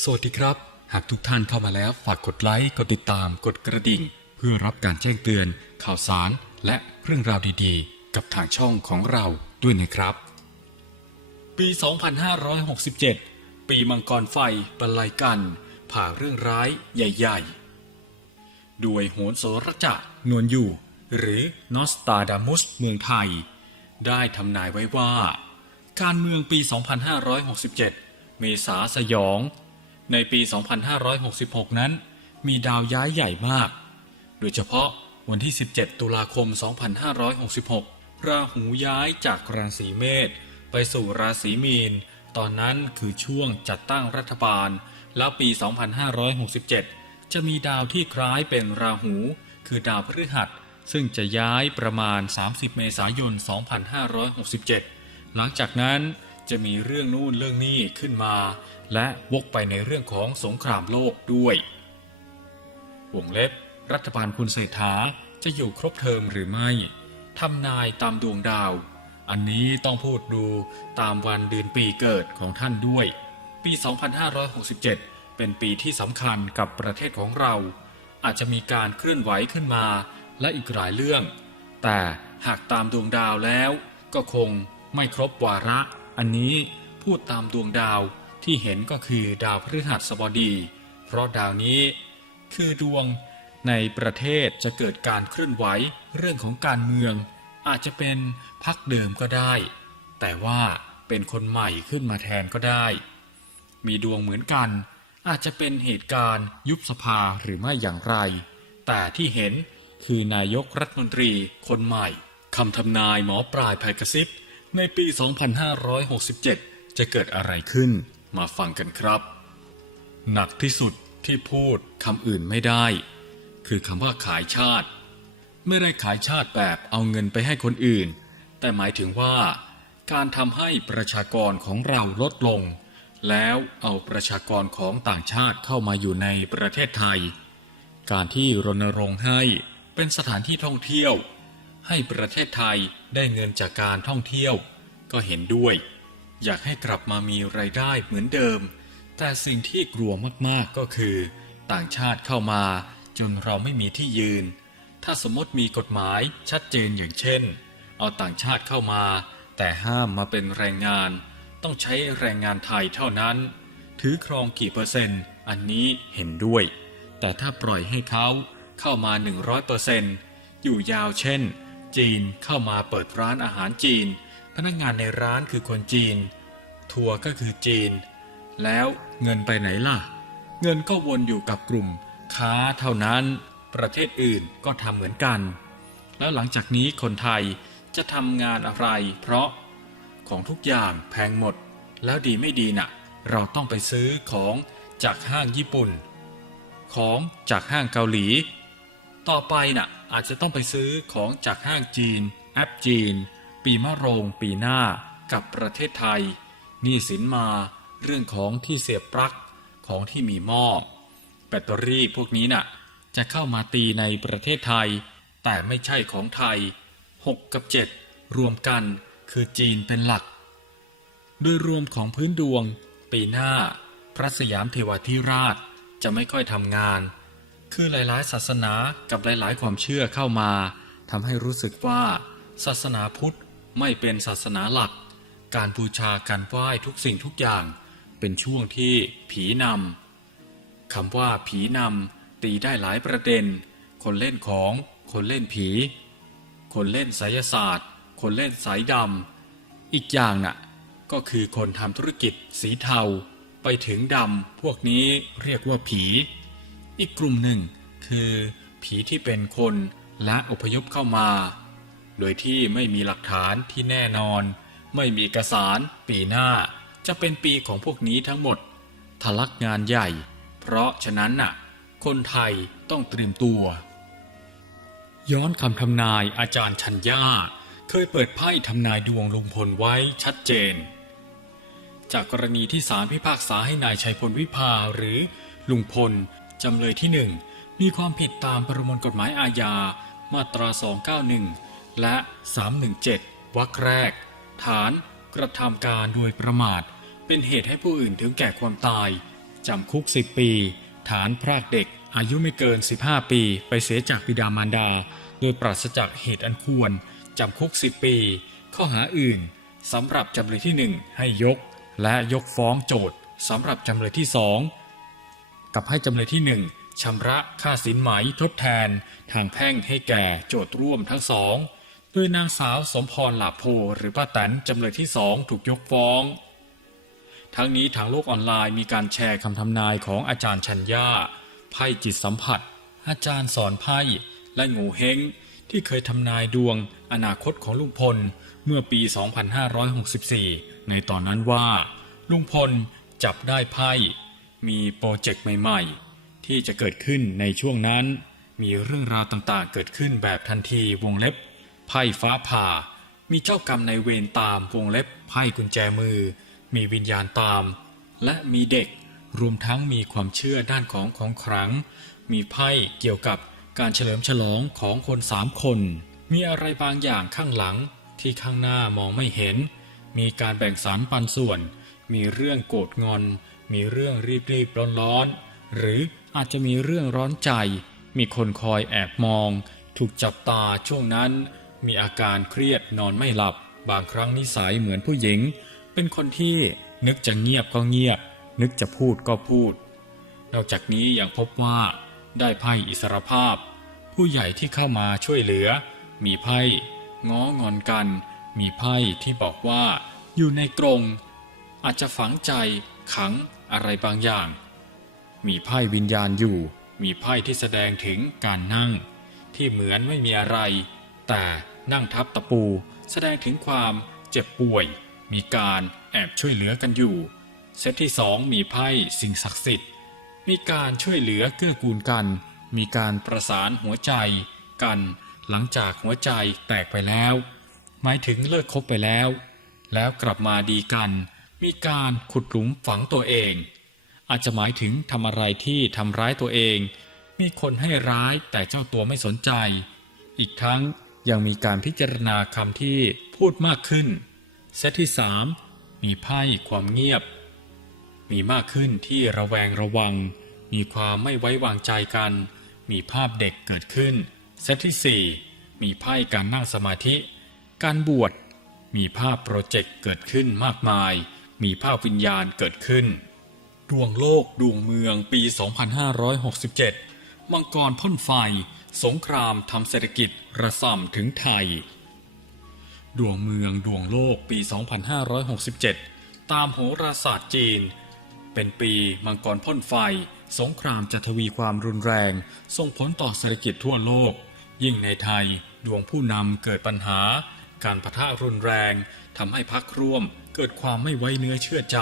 สวัสดีครับ หากทุกท่านเข้ามาแล้วฝากกดไลค์ กดติดตาม กดกระดิ่ง เพื่อรับการแจ้งเตือน ข่าวสาร และเรื่องราวดีๆ กับทางช่องของเราด้วยนะครับ ปี 2567 ปีมังกรไฟบรรลัยกัน ผ่าเรื่องร้ายใหญ่ ๆ ด้วยโหนโสรจะนวลอยู่ หรือนอสตาดามุสเมืองไทย ได้ทำนายไว้ว่า การเมืองปี 2567 เมษาสยอง ในปี 2566 นั้น มีดาวย้ายใหญ่มาก โดยเฉพาะวันที่ 17 ตุลาคม 2566 ราหูย้ายจากราศีเมษไปสู่ราศีมีน ตอนนั้นคือช่วงจัดตั้งรัฐบาล แล้วปี 2567 จะมีดาวที่คล้ายเป็นราหู คือดาวพฤหัส ซึ่งจะย้ายประมาณ 30 เมษายน 2567 หลังจากนั้น จะมีเรื่องนู่นเรื่องนี้ขึ้นมา และวกไปในเรื่องของสงครามโลกด้วยวงเล็บ รัฐบาลคุณเศรษฐาจะอยู่ครบเทอมหรือไม่ทำนายตามดวงดาว อันนี้ต้องพูดดูตามวันเดือนปีเกิดของท่านด้วย ปี 2567 เป็นปีที่สำคัญกับประเทศของเรา อาจจะมีการเคลื่อนไหวขึ้นมาและอีกหลายเรื่อง แต่หากตามดวงดาวแล้วก็คงไม่ครบวาระ อันนี้พูดตามดวงดาวที่เห็นก็คือดาวพฤหัสบดี เพราะดาวนี้ คือดวงในประเทศจะเกิดการเคลื่อนไหวเรื่องของการเมือง อาจจะเป็นพักเดิมก็ได้ แต่ว่าเป็นคนใหม่ขึ้นมาแทนก็ได้ มีดวงเหมือนกัน อาจจะเป็นเหตุการณ์ยุบสภาหรือไม่อย่างไร แต่ที่เห็นคือนายกรัฐมนตรีคนใหม่คำทำนายหมอปลายภัยกระซิบ ในปี 2567 จะเกิดอะไรขึ้น มาฟังกันครับ หนักที่สุดที่พูดคำอื่นไม่ได้ คือคำว่าขายชาติ ไม่ได้ขายชาติแบบเอาเงินไปให้คนอื่น แต่หมายถึงว่า การทำให้ประชากรของเราลดลง แล้วเอาประชากรของต่างชาติเข้ามาอยู่ในประเทศไทย การที่รณรงค์ให้เป็นสถานที่ท่องเที่ยว ให้ประเทศไทยได้เงินจากการท่องเที่ยว ก็เห็นด้วย อยากให้กลับมามีไรายได้เหมือนเดิม แต่สิ่งที่กลัวมากๆก็คือ ต่างชาติเข้ามาจนเราไม่มีที่ยืน ถ้าสมมติมีกฎหมายชัดเจนอย่างเช่น เอาต่างชาติเข้ามา แต่ห้ามมาเป็นแรงงาน ต้องใช้แรงงานไทยเท่านั้น ถือครองกี่เปอร์เซ็นต์ อันนี้เห็นด้วย แต่ถ้าปล่อยให้เขาเข้ามา 100%เปอร์เซนต์อยู่ยาวเช่น จีนเข้ามาเปิดร้านอาหารจีน พนักงานในร้านคือคนจีน ทัวร์ก็คือจีน แล้วเงินไปไหนล่ะ เงินก็วนอยู่กับกลุ่ม ค้าเท่านั้น ประเทศอื่นก็ทำเหมือนกัน แล้วหลังจากนี้คนไทยจะทำงานอะไร เพราะของทุกอย่างแพงหมด แล้วดีไม่ดีน่ะ เราต้องไปซื้อของจากห้างญี่ปุ่น ของจากห้างเกาหลี ต่อไปน่ะอาจจะต้องไปซื้อของจากห้างจีน แอปจีน ปีมะโรงปีหน้ากับประเทศไทยหนี่สินมา เรื่องของที่เสียบปลั๊กของที่มีหม้อแบตเตอรี่พวกนี้น่ะ จะเข้ามาตีในประเทศไทย แต่ไม่ใช่ของไทย 6 กับ 7 รวมกันคือจีนเป็นหลัก โดยรวมของพื้นดวง ปีหน้า พระสยามเทวาธิราชจะไม่ค่อยทำงาน คือหลาย ๆ ศาสนากับหลาย ๆ ความเชื่อเข้ามาทำให้รู้สึกว่าศาสนาพุทธไม่เป็นศาสนาหลัก การบูชาการไหว้ทุกสิ่งทุกอย่าง เป็นช่วงที่ผีนำคำว่าผีนำตีได้หลายประเด็น คนเล่นของ คนเล่นผี คนเล่นไสยศาสตร์ คนเล่นสายดำอีกอย่างน่ะ ก็คือคนทำธุรกิจสีเทา ไปถึงดำพวกนี้เรียกว่าผี อีกกลุ่มหนึ่งคือผีที่เป็นคนและอพยพเข้ามา โดยที่ไม่มีหลักฐานที่แน่นอน ไม่มีเอกสารปีหน้า จะเป็นปีของพวกนี้ทั้งหมดทะลักงานใหญ่ เพราะฉะนั้นน่ะ คนไทยต้องเตรียมตัว ย้อนคำทำนายอาจารย์ชัญญาเคยเปิดไพ่ทำนายดวงลุงพลไว้ชัดเจน จากกรณีที่ศาลพิพากษาให้นายชัยพลวิภาหรือลุงพล จำเลยที่หนึ่งมีความผิดตามประมวลกฎหมายอาญา มาตรา 291 และ 317 วรรคแรก ฐานกระทำการโดยประมาท เป็นเหตุให้ผู้อื่นถึงแก่ความตาย จำคุก 10 ปี ฐานพรากเด็ก อายุไม่เกิน 15 ปี ไปเสียจากบิดามารดา โดยปราศจากเหตุอันควร จำคุก 10 ปี ข้อหาอื่นสำหรับจำเลยที่ 1 ให้ยก และยกฟ้องโจทย์สำหรับจำเลยที่ 2 กับให้จำเลยที่1ชำระค่าสินไหมทดแทน ทางแพ่งให้แก่โจทย์ร่วมทั้งสองโดยนางสาวสมพรหลาโพหรือป้าแตนจำเลยที่สองถูกยกฟ้อง ทั้งนี้ทางโลกออนไลน์มีการแชร์คำทำนายของอาจารย์ชัญญาไพ่จิตสัมผัส อาจารย์สอนไพ่และงูเฮงที่เคยทำนายดวง อนาคตของลุงพลเมื่อปี 2564 ในตอนนั้นว่า ลุงพลจับได้ไพ่ มีโปรเจกต์ใหม่ๆ ที่จะเกิดขึ้นในช่วงนั้น มีเรื่องราวต่างๆ เกิดขึ้นแบบทันทีวงเล็บ ไพ่ฟ้าผ่า มีเจ้ากรรมในเวรตามวงเล็บไพ่กุญแจมือ มีวิญญาณตาม และมีเด็กรวมทั้งมีความเชื่อด้านของของขลัง มีไพ่เกี่ยวกับการเฉลิมฉลองของคนสามคน มีอะไรบางอย่างข้างหลังที่ข้างหน้ามองไม่เห็น มีการแบ่งสรรปันส่วน มีเรื่องโกรธงอน มีเรื่องรีบรีบร้อนร้อนๆ หรืออาจจะมีเรื่องร้อนใจ มีคนคอยแอบมอง ถูกจับตาช่วงนั้น มีอาการเครียดนอนไม่หลับ บางครั้งนิสัยเหมือนผู้หญิง เป็นคนที่นึกจะเงียบก็เงียบ นึกจะพูดก็พูด นอกจากนี้ยังพบว่า ได้ไพ่อิสรภาพ ผู้ใหญ่ที่เข้ามาช่วยเหลือ มีไพ่ง้องอนกัน มีไพ่ที่บอกว่าอยู่ในกรงอาจจะฝังใจขัง อะไรบางอย่าง มีไพ่วิญญาณอยู่ มีไพ่ที่แสดงถึงการนั่ง ที่เหมือนไม่มีอะไร แต่นั่งทับตะปู แสดงถึงความเจ็บป่วย มีการแอบช่วยเหลือกันอยู่ เซตที่สองมีไพ่สิ่งศักดิ์สิทธิ์ มีการช่วยเหลือเกื้อกูลกัน มีการประสานหัวใจกัน หลังจากหัวใจแตกไปแล้ว หมายถึงเลิกคบไปแล้ว แล้วกลับมาดีกัน มีการขุดหลุมฝังตัวเอง อาจจะหมายถึงทำอะไรที่ทำร้ายตัวเอง มีคนให้ร้ายแต่เจ้าตัวไม่สนใจ อีกทั้งยังมีการพิจารณาคำที่พูดมากขึ้น เซตที่ 3 มีไพ่ความเงียบ มีมากขึ้นที่ระแวงระวัง มีความไม่ไว้วางใจกัน มีภาพเด็กเกิดขึ้น เซตที่ 4 มีไพ่การนั่งสมาธิ การบวช มีภาพโปรเจกต์เกิดขึ้นมากมาย มีภาพวิญญาณเกิดขึ้น ดวงโลกดวงเมืองปี 2567 มังกรพ่นไฟ สงครามทำเศรษฐกิจระส่ำถึงไทย ดวงเมืองดวงโลกปี 2567 ตามโหราศาสตร์จีน เป็นปีมังกรพ่นไฟ สงครามจะทวีความรุนแรง ส่งผลต่อเศรษฐกิจทั่วโลก ยิ่งในไทยดวงผู้นำเกิดปัญหา การปะทะรุนแรง ทำให้พักร่วมเกิดความไม่ไว้เนื้อเชื่อใจ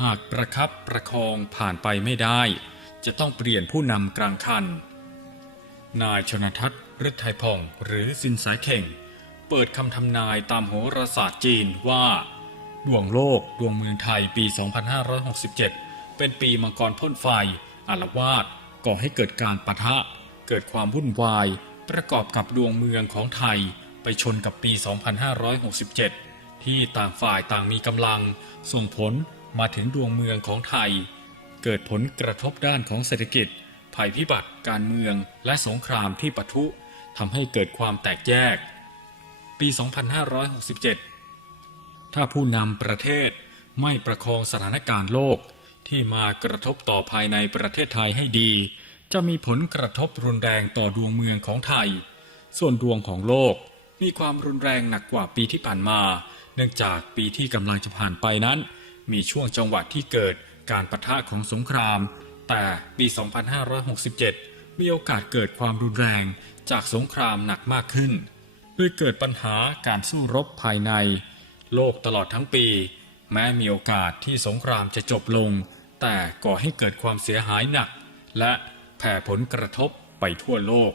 หากประคับประคองผ่านไปไม่ได้ จะต้องเปลี่ยนผู้นำกลางคัน นายชนทัศน์ฤทัยพงศ์หรือสินสายเข่ง เปิดคำทำนายตามโหราศาสตร์จีนว่า ดวงโลกดวงเมืองไทยปี 2567 เป็นปีมังกรพ่นไฟอารวาสก่อให้เกิดการปะทะ เกิดความวุ่นวาย ประกอบกับดวงเมืองของไทย ไปชนกับปี 2567 ที่ต่างฝ่ายต่างมีกำลัง ส่งผลมาถึงดวงเมืองของไทย เกิดผลกระทบด้านของเศรษฐกิจ ภัยพิบัติการเมืองและสงครามที่ปะทุทำให้เกิดความแตกแยก ปี 2567 ถ้าผู้นำประเทศไม่ประคองสถานการณ์โลกที่มากระทบต่อภายในประเทศไทยให้ดี จะมีผลกระทบรุนแรงต่อดวงเมืองของไทย ส่วนดวงของโลก มีความรุนแรงหนักกว่าปีที่ผ่านมา เนื่องจากปีที่กำลังจะผ่านไปนั้น มีช่วงจังหวัดที่เกิดการปะทะของสงคราม แต่ปี 2567 มีโอกาสเกิดความรุนแรงจากสงครามหนักมากขึ้นโดยเกิดปัญหาการสู้รบภายใน โลกตลอดทั้งปี แม้มีโอกาสที่สงครามจะจบลง แต่ก่อให้เกิดความเสียหายหนัก และแผ่ผลกระทบไปทั่วโลก